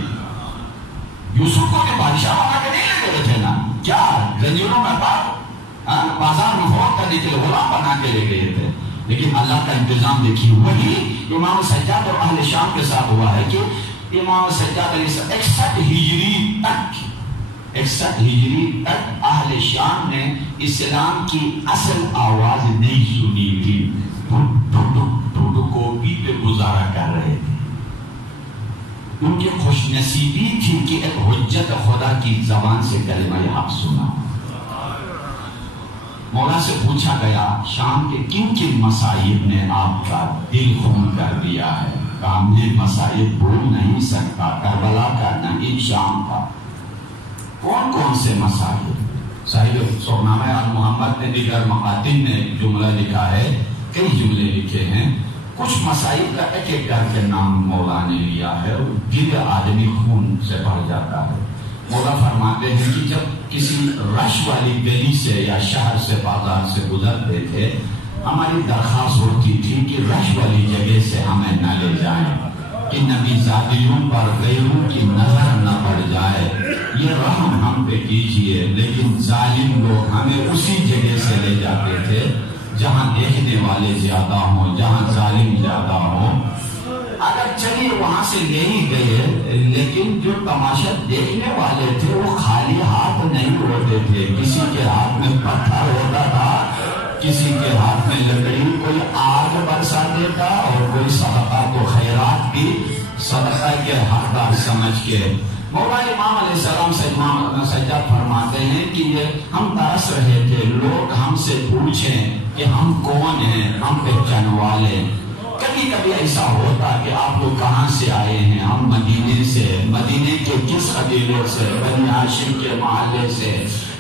یوسف کو کہ بادشاہ بنا کے نہیں لے گئے تھے نا، کیا زنجیروں میں بازار میں فروخت کرنے کے لیے غلام بنا کے لے گئے تھے، لیکن اللہ کا انتظام دیکھیے۔ وہی امام سجاد اور اہل شام کے ساتھ ہوا ہے کہ امام سجاد علیہ السلام 61 ہجری تک اہل شام نے اسلام کی اصل آواز نہیں سنی تھی، کاپی پہ گزارا کر رہے تھے۔ ان کی خوش نصیبی تھی کہ ایک حجت خدا کی زبان سے کلمہ حق سنا۔ مولا سے پوچھا گیا شام کے کن کن مصائب نے آپ کا دل خون کر دیا ہے؟ کام نے مصائب بھول نہیں سکتا، کربلا کا نہیں، شام کا۔ کون کون سے مصائب؟ صاحب سورنامہ محمد نے دیگر مقاتل نے جملہ لکھا ہے، کئی جملے لکھے ہیں۔ کچھ مسائل کا ایک ایک کر کے نام مولا نے لیا ہے، دل آدمی خون سے بھر جاتا ہے۔ مولا فرماتے ہیں کہ جب کسی رش والی گلی سے یا شہر سے بازار سے گزرتے تھے، ہماری درخواست ہوتی تھی کہ رش والی جگہ سے ہمیں نہ لے جائیں، کہ نبی زادیوں پر غیروں کی نظر نہ پڑ جائے، یہ رحم ہم پہ کیجئے۔ لیکن ظالم لوگ ہمیں اسی جگہ سے لے جاتے تھے جہاں دیکھنے والے زیادہ ہوں، جہاں ظالم زیادہ ہوں۔ اگر چلیے وہاں سے لے ہی گئے، لیکن جو تماشا دیکھنے والے تھے وہ خالی ہاتھ نہیں ہوتے تھے، کسی کے ہاتھ میں پتھر ہوتا تھا، کسی کے ہاتھ میں لکڑی، کوئی آگ برسا دیتا اور کوئی صدقہ کو خیرات بھی صدقہ کے حقدار سمجھ کے۔ مولا امام علیہ السلام سے امام سجاد فرماتے ہیں کہ یہ ہم ترس رہے تھے لوگ ہم سے پوچھیں کہ ہم کون ہیں، ہم پہچان والے۔ کبھی کبھی ایسا ہوتا کہ آپ لوگ کہاں سے آئے ہیں، ہم مدینے سے، مدینے کے کس قبیلے سے، بنی ہاشم کے محلے سے،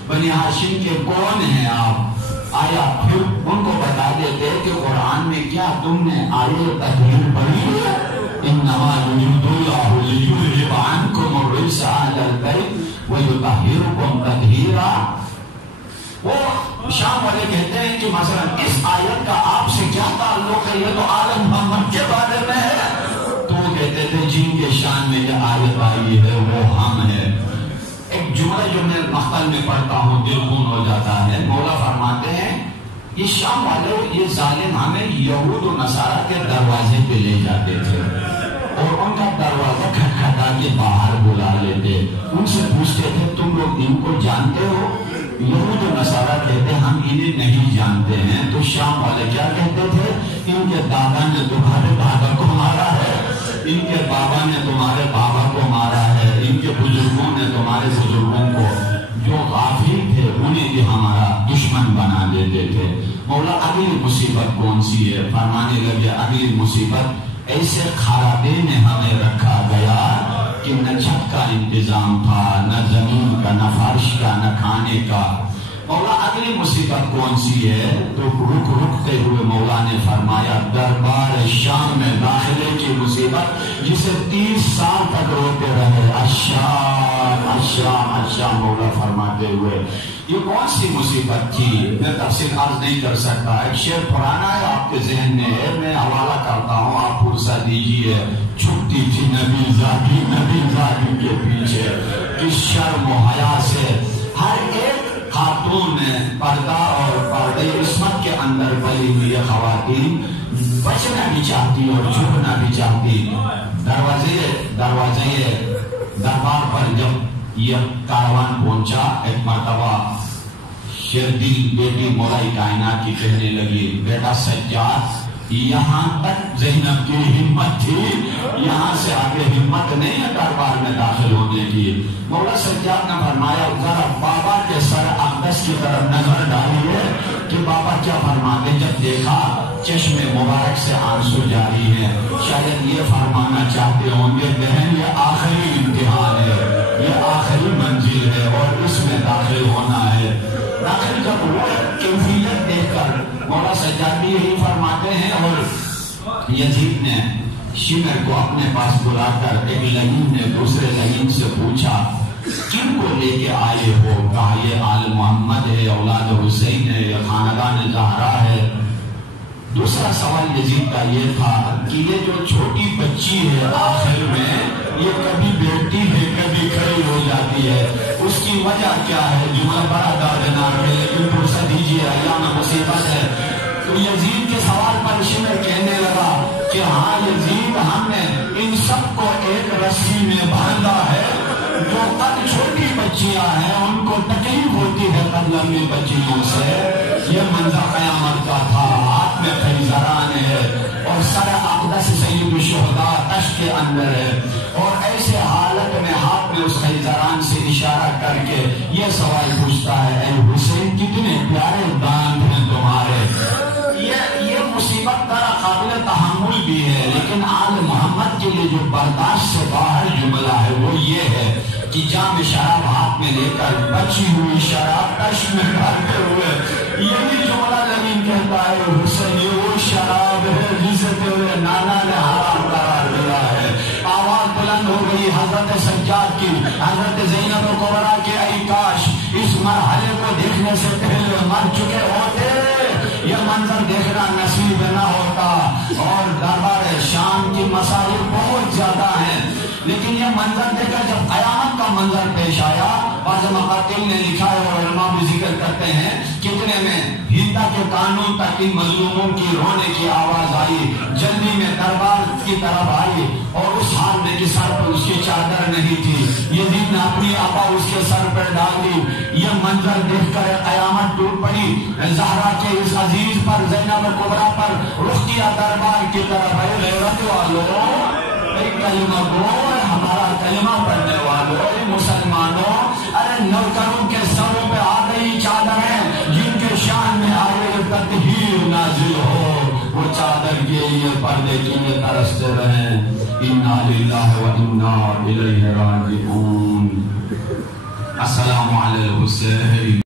بنی ہاشم کے کون ہیں آپ؟ آیا پھر ان کو بتا دیتے کہ قرآن میں کیا تم نے آیت تطہیر پڑھی ہے؟ انما یرید اللہ لیذھب عنکم الرجس اہل البیت ویطہرکم تطہیرا۔ وہ شام والے کہتے ہیں کہ مثلا اس آیت کا آپ سے کیا تعلق ہے، یہ تو آل محمد کے بارے میں ہے۔ تو وہ کہتے تھے جن کے شان میں یہ آیت آئی ہے وہ ہم ہیں۔ ایک جملہ جو میں مقتل میں پڑھتا ہوں دل خون ہو جاتا ہے۔ مولا فرماتے ہیں یہ شام والے، یہ ظالم ہمیں یہود و نصارہ کے دروازے پہ لے جاتے تھے اور ان کا دروازہ کھٹکھٹا کے باہر بلا لیتے، ان سے پوچھتے تھے تم لوگ ان کو جانتے ہو؟ یہود و نصارہ کہتے ہم انہیں نہیں جانتے ہیں۔ تو شام والے کیا کہتے تھے؟ ان کے دادا نے تمہارے دادا کو مارا ہے، ان کے بابا نے تمہارے بابا کو مارا ہے، ان کے بزرگوں نے تمہارے بزرگوں کو، جو غافل تھے انہیں بھی ہمارا دشمن بنا دیتے تھے۔ مولا اگلی مصیبت کون سی ہے؟ فرمانے لگے اگلی مصیبت ایسے خرابے میں ہمیں رکھا گیا کہ نہ چھت کا انتظام تھا، نہ زمین کا، نہ فرش کا، نہ کھانے کا۔ مولا اگلی مصیبت کون سی ہے؟ تو رکتے ہوئے مولا نے فرمایا دربار شام میں داخلے کی مصیبت، جسے 30 سال تک روتے رہے، الشام الشام الشام۔ مولا فرماتے ہوئے یہ کون سی مصیبت تھی؟ میں تفصیل عرض نہیں کر سکتا، ایک شعر پرانا ہے آپ کے ذہن میں ہے، میں حوالہ کرتا ہوں، آپ فرصت دیجیے۔ چھپتی تھی نبی زادی کے پیچھے، کس شرم و حیا سے ہر ایک خاتون نے پردہ اور پردے عصمت کے اندر پلی ہوئی خواتین بچنا بھی چاہتی اور چھپنا بھی چاہتی۔ دروازے دربار پر جب یہ کاروان پہنچا، ایک مرتبہ شیردل بیٹی مولائی کائنات کی کہنے لگی بیٹا سجاد یہاں تک زینب کی ہمت تھی، یہاں سے آگے ہمت نہیں ہے دربار میں داخل ہونے کی۔ مولا سجاد نے فرمایا ذرا بابا کے سر اقدس کی طرف نظر ڈالیے کہ بابا کیا فرماتے۔ جب دیکھا چشم مبارک سے آنسو جاری ہے، شاید یہ فرمانا چاہتے ہوں گے بہن یہ آخری امتحان ہے، یہ آخری منزل ہے اور اس میں داخل ہونا ہے۔ داخل کا کیفیت دیکھ کر مولا سجاد بھی یہی فرماتے ہیں۔ اور یزید نے شمر کو اپنے پاس بلا کر ایک لعین نے دوسرے لعین سے پوچھا کن کو لے کے آئے ہو؟ کہا یہ آل محمد ہے، اولاد حسین ہے، یہ خاندان زہرا ہے۔ دوسرا سوال یزید کا یہ تھا کہ یہ جو چھوٹی بچی ہے آخر میں یہ کبھی بیٹھتی ہے کبھی کھڑی ہو جاتی ہے، اس کی وجہ کیا ہے؟ جملہ بڑا دردناک ہے لیکن فرصت دیجیے، ایام مصیبت ہے۔ تو یزید کے سوال پر شمر کہنے لگا کہ ہاں یزید ہم نے ان سب کو ایک رسی میں باندھا ہے، جو قد چھوٹی بچیاں ہیں ان کو تکلیف ہوتی ہے قد لمبی بچیوں سے۔ یہ منظر قیامت کا تھا، ہاتھ میں خیزران ہے اور سر اقدس سید الشہداء تش کے اندر ہے، اور ایسے حالت میں ہاتھ میں اس خیزران سے اشارہ کر کے یہ سوال پوچھتا ہے اے حسین کتنے پیارے دانت ہیں تمہارے۔ یہ مصیبت ذرا قابل تحمل بھی ہے، لیکن آل محمد کے لیے جو برداشت سے باہر جملہ ہے وہ یہ ہے کہ جام شراب ہاتھ میں لے کر بچی ہوئی شراب تش میں ڈالتے ہوئے یہی جملہ لگین کہتا ہے حسین یہ وہ شراب ہے جسے تیرے مرنے سے پہلے مر چکے ہوتے یہ منظر دیکھنا نصیب نہ ہوتا. اور دربار شام کی مسائل بہت زیادہ ہیں، لیکن یہ منظر دیکھ کر جب قیامت کا منظر پیش آیا، بعض مقاتل نے لکھا ہے اور علماء بھی ذکر کرتے ہیں کتنے میں ہندا کے قانون تک ان مظلوموں کی رونے کی آواز آئی، جلدی میں دربار کی طرف آئی اور اس حال میں کہ سر پر اس کی چادر نہیں تھی، یزید نے اپنی آبا اس کے سر پر ڈال دی. یہ منظر دیکھ کر قیامت ٹوٹ پڑی. زہرا کے اس عزیز پر، زینب کبریٰ پر رخ کیا دربار کی طرف. اے غیرت والوں، اے کلمہ گو، ہمارا کلمہ پڑھنے والوں، اے مسلمانوں، ارے نوکروں کے سروں پہ آ گئی چادریں جن کے شان میں آئے تطہیر نازل ہو، وہ چادر کے لیے پردے کے لیے ترستے رہیں. انا للہ و انا الیہ راجعون. السلام علی الحسین.